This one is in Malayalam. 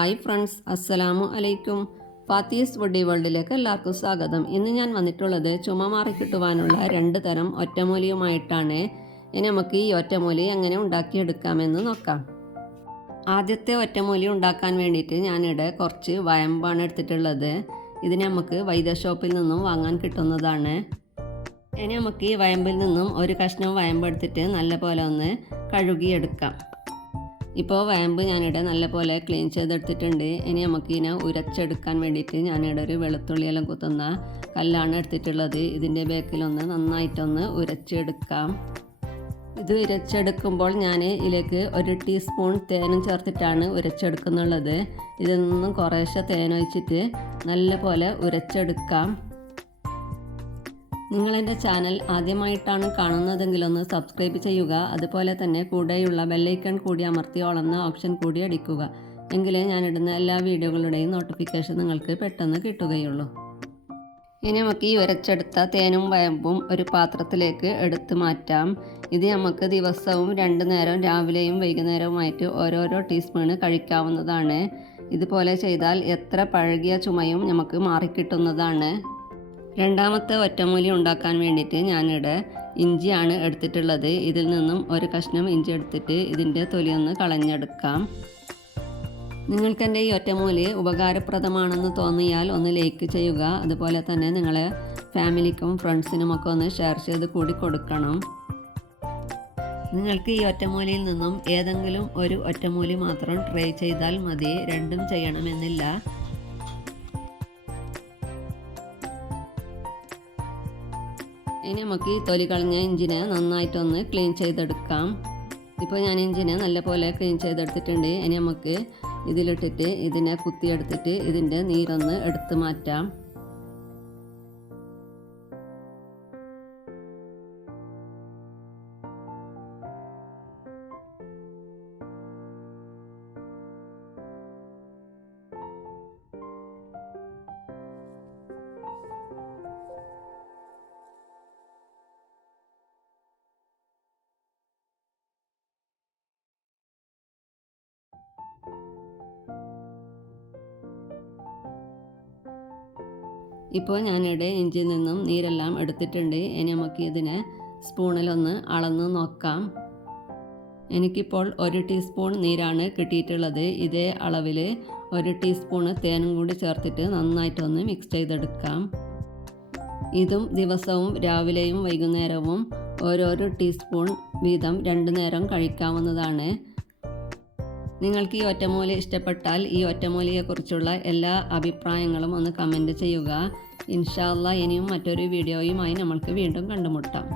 ഹായ് ഫ്രണ്ട്സ്, അസ്സലാമു അലൈക്കും. ഫാത്തീസ് വുഡി വേൾഡിലേക്ക് എല്ലാവർക്കും സ്വാഗതം. ഇന്ന് ഞാൻ വന്നിട്ടുള്ളത് ചുമ മാറിക്കിട്ടുവാനുള്ള 2 തരം ഒറ്റമൂലിയുമായിട്ടാണ്. ഇനി നമുക്ക് ഈ ഒറ്റമൂലി എങ്ങനെ ഉണ്ടാക്കിയെടുക്കാമെന്ന് നോക്കാം. ആദ്യത്തെ ഒറ്റമൂലി ഉണ്ടാക്കാൻ വേണ്ടിയിട്ട് ഞാനിവിടെ കുറച്ച് വയമ്പാണ് എടുത്തിട്ടുള്ളത്. ഇതിന് നമുക്ക് വൈദ്യ ഷോപ്പിൽ നിന്നും വാങ്ങാൻ കിട്ടുന്നതാണ്. ഇനി നമുക്ക് ഈ വയമ്പിൽ നിന്നും ഒരു കഷ്ണം വയമ്പ് എടുത്തിട്ട് നല്ലപോലെ ഒന്ന് കഴുകിയെടുക്കാം. ഇപ്പോൾ വയമ്പ് ഞാനിവിടെ നല്ലപോലെ ക്ലീൻ ചെയ്തെടുത്തിട്ടുണ്ട്. ഇനി നമുക്ക് ഇതിനെ ഉരച്ചെടുക്കാൻ വേണ്ടിയിട്ട് ഞാനിവിടെ ഒരു വെളുത്തുള്ളിയെല്ലാം കുത്തുന്ന കല്ലാണ് എടുത്തിട്ടുള്ളത്. ഇതിൻ്റെ ബേക്കിലൊന്ന് നന്നായിട്ടൊന്ന് ഉരച്ചെടുക്കാം. ഇത് ഉരച്ചെടുക്കുമ്പോൾ ഞാൻ ഇതിലേക്ക് 1 ടീസ്പൂൺ തേനും ചേർത്തിട്ടാണ് ഉരച്ചെടുക്കുന്നുള്ളത്. ഇതിൽ നിന്നും കുറേശ്ശെ തേനൊഴിച്ചിട്ട് നല്ലപോലെ ഉരച്ചെടുക്കാം. നിങ്ങളെൻ്റെ ചാനൽ ആദ്യമായിട്ടാണ് കാണുന്നതെങ്കിലൊന്ന് സബ്സ്ക്രൈബ് ചെയ്യുക. അതുപോലെ തന്നെ കൂടെയുള്ള ബെല്ലൈക്കൺ കൂടി അമർത്തി ഓളുന്ന ഓപ്ഷൻ കൂടി അടിക്കുക. എങ്കിലേ ഞാനിടുന്ന എല്ലാ വീഡിയോകളുടെയും നോട്ടിഫിക്കേഷൻ നിങ്ങൾക്ക് പെട്ടെന്ന് കിട്ടുകയുള്ളൂ. ഇനി നമുക്ക് ഈ ഉരച്ചെടുത്ത തേനും വയമ്പും ഒരു പാത്രത്തിലേക്ക് എടുത്ത് മാറ്റാം. ഇത് നമുക്ക് ദിവസവും 2 നേരം രാവിലെയും വൈകുന്നേരവുമായിട്ട് ഓരോരോ ടീസ്പൂണ് കഴിക്കാവുന്നതാണ്. ഇതുപോലെ ചെയ്താൽ എത്ര പഴകിയ ചുമയും നമുക്ക് മാറിക്കിട്ടുന്നതാണ്. രണ്ടാമത്തെ ഒറ്റമൂലി ഉണ്ടാക്കാൻ വേണ്ടിയിട്ട് ഞാനിവിടെ ഇഞ്ചിയാണ് എടുത്തിട്ടുള്ളത്. ഇതിൽ നിന്നും ഒരു കഷ്ണം ഇഞ്ചി എടുത്തിട്ട് ഇതിൻ്റെ തൊലിയൊന്ന് കളഞ്ഞെടുക്കാം. നിങ്ങൾക്കെൻ്റെ ഈ ഒറ്റമൂലി ഉപകാരപ്രദമാണെന്ന് തോന്നിയാൽ ഒന്ന് ലൈക്ക് ചെയ്യുക. അതുപോലെ തന്നെ നിങ്ങളെ ഫാമിലിക്കും ഫ്രണ്ട്സിനുമൊക്കെ ഒന്ന് ഷെയർ ചെയ്ത് കൂടി കൊടുക്കണം. നിങ്ങൾക്ക് ഈ ഒറ്റമൂലിയിൽ നിന്നും ഏതെങ്കിലും ഒരു ഒറ്റമൂലി മാത്രം ട്രൈ ചെയ്താൽ മതി, രണ്ടും ചെയ്യണമെന്നില്ല. ഇനി നമുക്ക് ഈ തൊലി കളഞ്ഞ ഇഞ്ചിനെ നന്നായിട്ടൊന്ന് ക്ലീൻ ചെയ്തെടുക്കാം. ഇപ്പോൾ ഞാൻ ഇഞ്ചിനെ നല്ലപോലെ ക്ലീൻ ചെയ്തെടുത്തിട്ടുണ്ട്. ഇനി നമുക്ക് ഇതിലിട്ടിട്ട് ഇതിനെ കുത്തിയെടുത്തിട്ട് ഇതിൻ്റെ നീരൊന്ന് എടുത്ത് മാറ്റാം. ഇപ്പോൾ ഞാനിവിടെ ഇഞ്ചിയിൽ നിന്നും നീരെല്ലാം എടുത്തിട്ടുണ്ട്. ഇനി നമുക്ക് ഇതിനെ സ്പൂണിലൊന്ന് അളന്ന് നോക്കാം. എനിക്കിപ്പോൾ 1 ടീസ്പൂൺ നീരാണ് കിട്ടിയിട്ടുള്ളത്. ഇതേ അളവിൽ 1 ടീസ്പൂണ് തേനും കൂടി ചേർത്തിട്ട് നന്നായിട്ടൊന്ന് മിക്സ് ചെയ്തെടുക്കാം. ഇതും ദിവസവും രാവിലെയും വൈകുന്നേരവും ഓരോരോ ടീസ്പൂൺ വീതം 2 നേരം കഴിക്കാവുന്നതാണ്. നിങ്ങൾക്ക് ഈ ഒറ്റമൂലി ഇഷ്ടപ്പെട്ടാൽ ഈ ഒറ്റമൂലിയെക്കുറിച്ചുള്ള എല്ലാ അഭിപ്രായങ്ങളും ഒന്ന് കമൻറ്റ് ചെയ്യുക. ഇൻഷാ അല്ലാഹ് ഇനിയും മറ്റൊരു വീഡിയോയുമായി നമ്മൾക്ക് വീണ്ടും കണ്ടുമുട്ടാം.